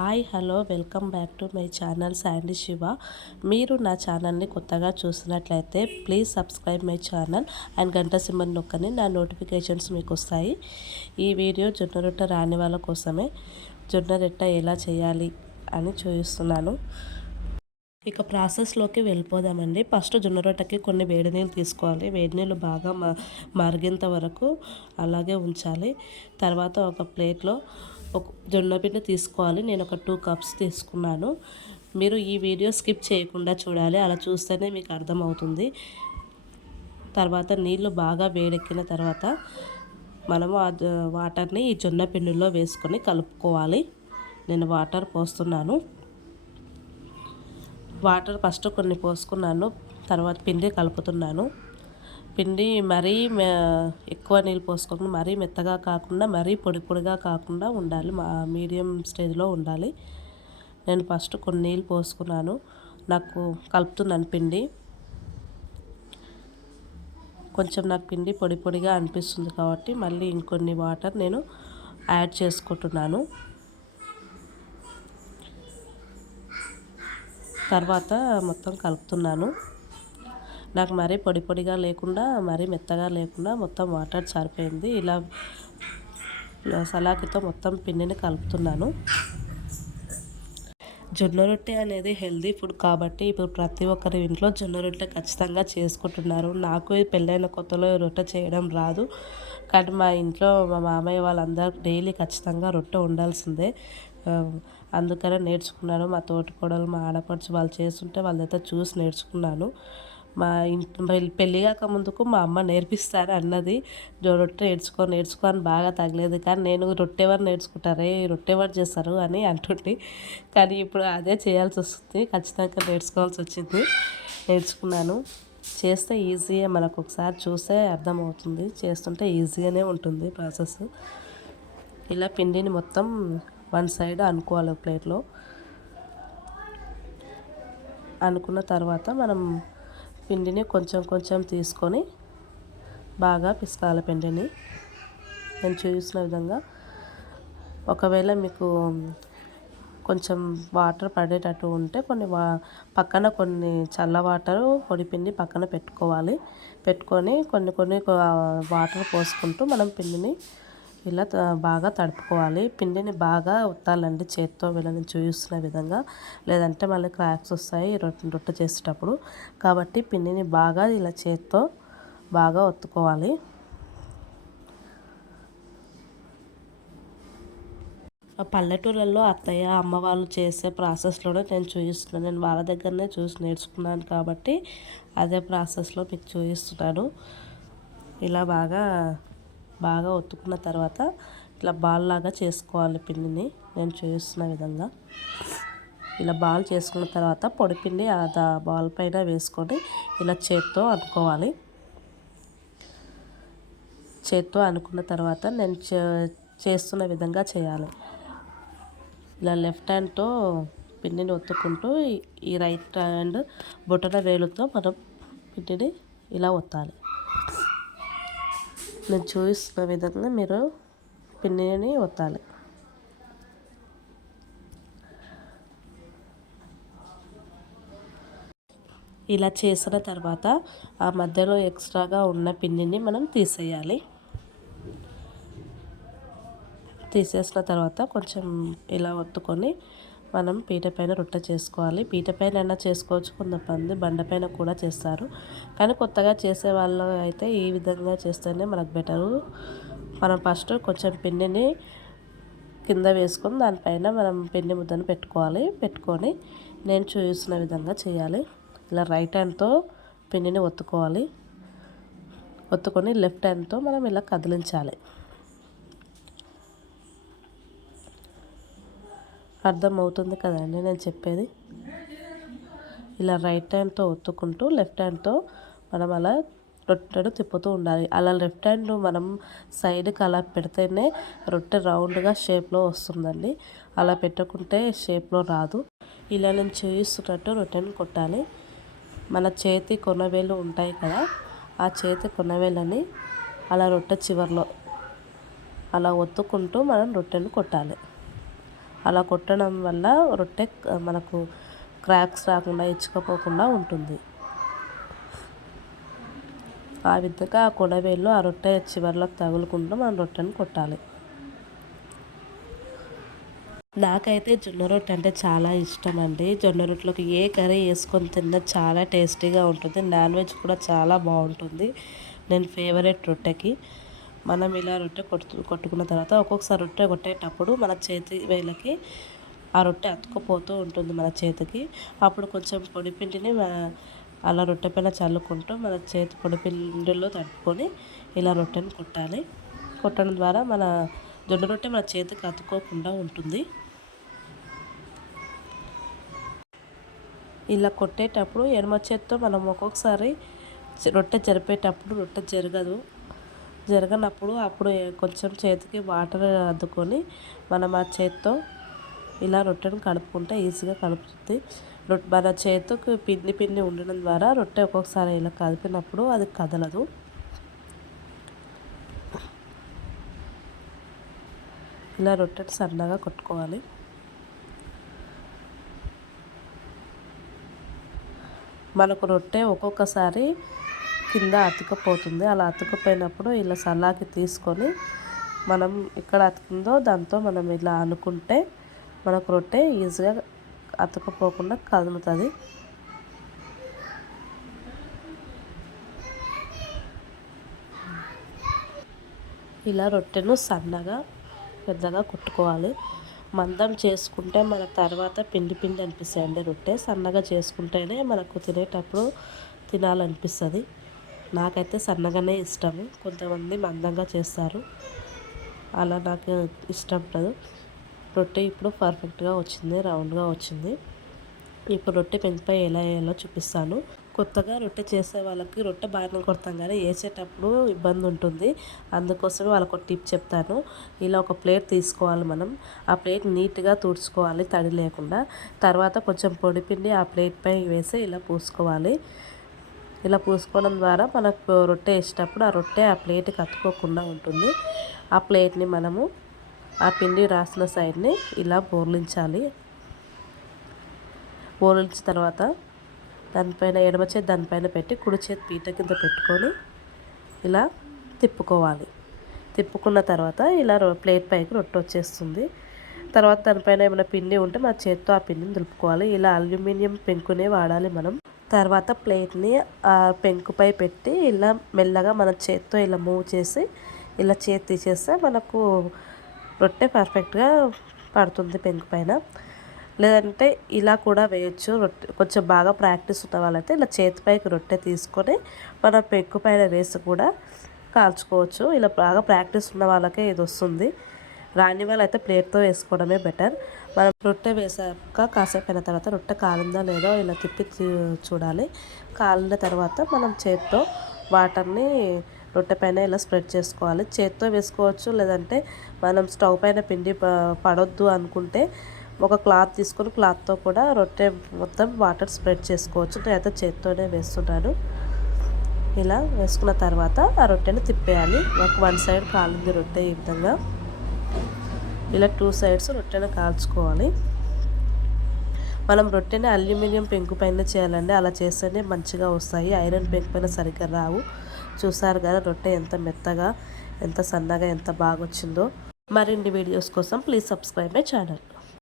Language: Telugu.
Hi hello welcome back to my channel Sandy Shiva. మీరు నా ఛానల్ని కొత్తగా చూసినట్లయితే please subscribe my channel and గంట సింబల్ నొక్కని నా నోటిఫికేషన్స్ మీకు వస్తాయి. ఈ వీడియో జొన్న రొట్టె రాని వాళ్ళ కోసమే. జొన్న రొట్టె ఎలా చేయాలి అని చూపిస్తున్నాను. ఇక ప్రాసెస్లోకి వెళ్ళిపోదామండి. ఫస్ట్ జొన్న రొట్టెకి కొన్ని వేడి నీళ్ళు తీసుకోవాలి. వేడి నీళ్ళు బాగా మరిగేంత వరకు అలాగే ఉంచాలి. తర్వాత ఒక ప్లేట్లో ఒక జొన్న పిండి తీసుకోవాలి. నేను ఒక 2 కప్స్ తీసుకున్నాను. మీరు ఈ వీడియో స్కిప్ చేయకుండా చూడాలి, అలా చూస్తేనే మీకు అర్థమవుతుంది. తర్వాత నీళ్ళు బాగా వేడెక్కిన తర్వాత మనము ఆ వాటర్ని ఈ జొన్న పిండిలో వేసుకొని కలుపుకోవాలి. నేను వాటర్ పోస్తున్నాను. వాటర్ ఫస్ట్ కొన్ని పోసుకున్నాను, తర్వాత పిండి కలుపుతున్నాను. పిండి మరీ ఎక్కువ నీళ్ళు పోసుకోకుండా, మరీ మెత్తగా కాకుండా, మరీ పొడి పొడిగా కాకుండా ఉండాలి, మీడియం స్టేజ్లో ఉండాలి. నేను ఫస్ట్ కొన్ని నీళ్ళు పోసుకున్నాను. నాకు కలుపుతున్నాను పిండి. కొంచెం నాకు పిండి పొడి పొడిగా అనిపిస్తుంది కాబట్టి మళ్ళీ ఇంకొన్ని వాటర్ నేను యాడ్ చేసుకుంటున్నాను. తర్వాత మొత్తం కలుపుతున్నాను. నాకు మరీ పొడి పొడిగా లేకుండా, మరీ మెత్తగా లేకుండా మొత్తం వాటర్ సరిపోయింది. ఇలా సలాకితో మొత్తం పిండిని కలుపుతున్నాను. జొన్న రొట్టె అనేది హెల్దీ ఫుడ్ కాబట్టి ఇప్పుడు ప్రతి ఒక్కరి ఇంట్లో జొన్న రొట్టె ఖచ్చితంగా చేసుకుంటున్నారు. నాకు పెళ్ళైన కొత్తలో రొట్టె చేయడం రాదు, కానీ మా ఇంట్లో మా మామయ్య వాళ్ళందరూ డైలీ ఖచ్చితంగా రొట్టె ఉండాల్సిందే. అందుకనే నేర్చుకున్నాను. మా తోటికోడలు, మా ఆడపడుచు వాళ్ళు చేస్తుంటే వాళ్ళైతే చూసి నేర్చుకున్నాను. మా పెళ్ళి కాక ముందుకు మా అమ్మ నేర్పిస్తాను అన్నది, రొట్టె నేర్చుకో అని బాగా తగలేదు. కానీ నేను రొట్టె ఎవరు నేర్చుకుంటారే, రొట్టె ఎవరు చేస్తారు అని అంటుంటే, కానీ ఇప్పుడు అదే చేయాల్సి వస్తుంది. ఖచ్చితంగా నేర్చుకోవాల్సి వచ్చింది. నేర్చుకున్నాను. చేస్తే ఈజీయే, మనకు ఒకసారి చూస్తే అర్థమవుతుంది. చేస్తుంటే ఈజీగానే ఉంటుంది ప్రాసెస్. ఇలా పిండిని మొత్తం వన్ సైడ్ అనుకోవాలి ప్లేట్లో. అనుకున్న తర్వాత మనం పిండిని కొంచెం కొంచెం తీసుకొని బాగా పిసకాలి పిండిని. నేను చూసిన విధంగా. ఒకవేళ మీకు కొంచెం వాటర్ పడేటట్టు ఉంటే పక్కన కొన్ని చల్ల వాటర్ పొడి పిండి పక్కన పెట్టుకొని కొన్ని కొన్ని వాటర్ పోసుకుంటూ మనం పిండిని ఇలా బాగా తడుపుకోవాలి. పిండిని బాగా ఒత్తాలండి చేత్తో, వీళ్ళని చూస్తున్న విధంగా, లేదంటే మళ్ళీ క్రాక్స్ వస్తాయి రొట్టె చేసేటప్పుడు. కాబట్టి పిండిని బాగా ఇలా చేత్తో బాగా ఒత్తుకోవాలి. పల్లెటూళ్ళల్లో అత్తయ్య, అమ్మ వాళ్ళు చేసే ప్రాసెస్లోనే నేను చూపిస్తున్నాను. నేను వాళ్ళ దగ్గరనే చూసి నేర్చుకున్నాను కాబట్టి అదే ప్రాసెస్లో మీకు చూపిస్తున్నాను. ఇలా బాగా ఒత్తుకున్న తర్వాత ఇట్లా బాల్ లాగా చేసుకోవాలి పిండిని, నేను చూపిస్తున్న విధంగా. ఇలా బాల్ చేసుకున్న తర్వాత పొడిపిండి ఆ బాల్ పైన వేసుకొని ఇలా చేత్తో అనుకోవాలి. చేత్తో అనుకున్న తర్వాత నేను చేస్తున్న విధంగా చేయాలి. ఇలా లెఫ్ట్ హ్యాండ్తో పిండిని ఒత్తుకుంటూ ఈ రైట్ హ్యాండ్ బొటన వేలుతో మనం పిండిని ఇలా ఒత్తాలి. నేను చూపిస్తున్న విధంగా మీరు పిండిని ఒత్తాలి. ఇలా చేసిన తర్వాత ఆ మధ్యలో ఎక్స్ట్రాగా ఉన్న పిండిని మనం తీసేయాలి. తీసేసిన తర్వాత కొంచెం ఇలా ఒత్తుకొని మనం పీట పైన రొట్టె చేసుకోవాలి. పీట పైన అయినా చేసుకోవచ్చు, కొంతమంది బండపైన కూడా చేస్తారు. కానీ కొత్తగా చేసే వాళ్ళు అయితే ఈ విధంగా చేస్తేనే మనకు బెటరు. మనం ఫస్ట్ కొంచెం పిండిని కింద వేసుకొని దానిపైన మనం పిండి ముద్దను పెట్టుకొని నేను చూపిస్తున్న విధంగా చేయాలి. ఇలా రైట్ హ్యాండ్తో పిండిని ఒత్తుకొని లెఫ్ట్ హ్యాండ్తో మనం ఇలా కదిలించాలి. అర్థమవుతుంది కదండి నేను చెప్పేది. ఇలా రైట్ హ్యాండ్తో ఒత్తుకుంటూ లెఫ్ట్ హ్యాండ్తో మనం అలా రొట్టెను తిప్పుతూ ఉండాలి. అలా లెఫ్ట్ హ్యాండ్ మనం సైడ్కి అలా పెడితేనే రొట్టె రౌండ్గా షేప్లో వస్తుందండి. అలా పెట్టకుంటే షేప్లో రాదు. ఇలా నేను చూపిస్తున్నట్టు రొట్టెను కొట్టాలి. మన చేతి కొనవేలు ఉంటాయి కదా, ఆ చేతి కొనవేలని అలా రొట్టె చివర్లో అలా ఒత్తుకుంటూ మనం రొట్టెను కొట్టాలి. అలా కొట్టడం వల్ల రొట్టె మనకు క్రాక్స్ రాకుండా ఇచ్చుకపోకుండా ఉంటుంది. ఆ విధంగా ఆ కొనవేళ్ళు ఆ రొట్టె చివర్లకు తగులుకుంటూ మనం రొట్టెను కొట్టాలి. నాకైతే జొన్న రొట్టె అంటే చాలా ఇష్టం అండి. జొన్న రొట్టెలోకి ఏ కర్రీ వేసుకొని తిన్నా చాలా టేస్టీగా ఉంటుంది. నాన్ వెజ్ కూడా చాలా బాగుంటుంది. నేను ఫేవరెట్ రొట్టెకి. మనం ఇలా రొట్టె కొట్టుకున్న తర్వాత ఒక్కొక్కసారి రొట్టె కొట్టేటప్పుడు మన చేతి వేళ్ళకి ఆ రొట్టె అతుక్కుపోతూ ఉంటుంది మన చేతికి. అప్పుడు కొంచెం పొడిపిండిని అలా రొట్టె పైన చల్లుకుంటూ మన చేతి పొడిపిండిలో తడుపుకొని ఇలా రొట్టెను కొట్టాలి. కొట్టడం ద్వారా మన జొన్న రొట్టె మన చేతికి అతుక్కోకుండా ఉంటుంది. ఇలా కొట్టేటప్పుడు ఎడమ చేత్తో మనం ఒక్కొక్కసారి రొట్టె జరిపేటప్పుడు రొట్టె జరగనప్పుడు అప్పుడు కొంచెం చేతికి వాటర్ అద్దుకొని మనం ఆ చేత్తో ఇలా రొట్టెను కలుపుకుంటే ఈజీగా కలుపుతుంది. మన చేతికి పిండి ఉండడం ద్వారా రొట్టె ఒక్కొక్కసారి ఇలా కలిపినప్పుడు అది కదలదు. ఇలా రొట్టెను సన్నగా కొట్టుకోవాలి. మనకు రొట్టె ఒక్కొక్కసారి కింద అతుకపోతుంది. అలా అతుకపోయినప్పుడు ఇలా సల్లాకి తీసుకొని మనం ఎక్కడ అతుకుందో దాంతో మనం ఇలా అనుకుంటే మనకు రొట్టె ఈజీగా అతుకపోకుండా కదులుతుంది. ఇలా రొట్టెను సన్నగా పెద్దగా కొట్టుకోవాలి. మందం చేసుకుంటే మన తర్వాత పిండి అనిపిస్తాయండి. రొట్టె సన్నగా చేసుకుంటేనే మనకు తినేటప్పుడు తినాలనిపిస్తుంది. నాకైతే సన్నగానే ఇష్టము. కొంతమంది మందంగా చేస్తారు, అలా నాకు ఇష్టం ఉండదు. రొట్టె ఇప్పుడు పర్ఫెక్ట్గా వచ్చింది, రౌండ్గా వచ్చింది. ఇప్పుడు రొట్టె పెంకుపై ఎలా వేయాలో చూపిస్తాను. కొత్తగా రొట్టె చేసే వాళ్ళకి రొట్టె బాగానే కొడతాం కానీ వేసేటప్పుడు ఇబ్బంది ఉంటుంది. అందుకోసమే వాళ్ళకు ఒక టిప్ చెప్తాను. ఇలా ఒక ప్లేట్ తీసుకోవాలి. మనం ఆ ప్లేట్ నీట్గా తుడుచుకోవాలి తడి లేకుండా. తర్వాత కొంచెం పొడిపిండి ఆ ప్లేట్ పై వేసి ఇలా పూసుకోవాలి. ఇలా పూసుకోవడం ద్వారా మనకు రొట్టె వేసేటప్పుడు ఆ రొట్టె ఆ ప్లేట్కి అతుక్కోకుండా ఉంటుంది. ఆ ప్లేట్ని మనము ఆ పిండి రాసిన సైడ్ని ఇలా బోర్లించాలి. బోర్లించిన తర్వాత దానిపైన ఎడమ చేతి దానిపైన పెట్టి కుడి చేతి పీట కింద పెట్టుకొని ఇలా తిప్పుకోవాలి. తిప్పుకున్న తర్వాత ఇలా ప్లేట్ పైకి రొట్టె వచ్చేస్తుంది. తర్వాత దానిపైన ఏమైనా పిండి ఉంటే మన చేతితో ఆ పిండిని దులుపుకోవాలి. ఇలా అల్యూమినియం పెంకునే వాడాలి మనం. తర్వాత ప్లేట్ని ఆ పెంకుపై పెట్టి ఇలా మెల్లగా మన చేతితో ఇలా మూవ్ చేసి ఇలా చేతి తీసేస్తే మనకు రొట్టె పర్ఫెక్ట్గా పడుతుంది పెంకు పైన. లేదంటే ఇలా కూడా వేయచ్చు. రొట్టె కొంచెం బాగా ప్రాక్టీస్ ఉన్న వాళ్ళైతే ఇలా చేతిపైకి రొట్టె తీసుకొని మన పెంకు పైన వేసి కూడా కాల్చుకోవచ్చు. ఇలా బాగా ప్రాక్టీస్ ఉన్న వాళ్ళకే ఇది వస్తుంది. రాని వాళ్ళైతే ప్లేట్తో వేసుకోవడమే బెటర్. మనం రొట్టె వేసాక కాసేపు అయిన తర్వాత రొట్టె కాలిందా లేదో ఇలా తిప్పి చూడాలి. కాలిన తర్వాత మనం చేత్తో వాటర్ని రొట్టె పైన ఇలా స్ప్రెడ్ చేసుకోవాలి. చేత్తో వేసుకోవచ్చు, లేదంటే మనం స్టవ్ పైన పిండి పడొద్దు అనుకుంటే ఒక క్లాత్ తీసుకొని క్లాత్తో కూడా రొట్టె మొత్తం వాటర్ స్ప్రెడ్ చేసుకోవచ్చు. నేనైతే చేత్తోనే వేస్తున్నాను. ఇలా వేసుకున్న తర్వాత ఆ రొట్టెని తిప్పేయాలి. ఒక వన్ సైడ్ కాలింది రొట్టె ఈ విధంగా. ఇలా 2 సైడ్స్ రొట్టెను కాల్చుకోవాలి. మనం రొట్టెని అల్యూమినియం పెంకు పైన చేయాలండి. అలా చేస్తేనే మంచిగా వస్తాయి. ఐరన్ పెంకు పైన సరిగ్గా రావు. చూసారు కదా రొట్టె ఎంత మెత్తగా, ఎంత సన్నగా, ఎంత బాగా వచ్చిందో. మరిన్ని వీడియోస్ కోసం ప్లీజ్ సబ్స్క్రైబ్ మై ఛానల్.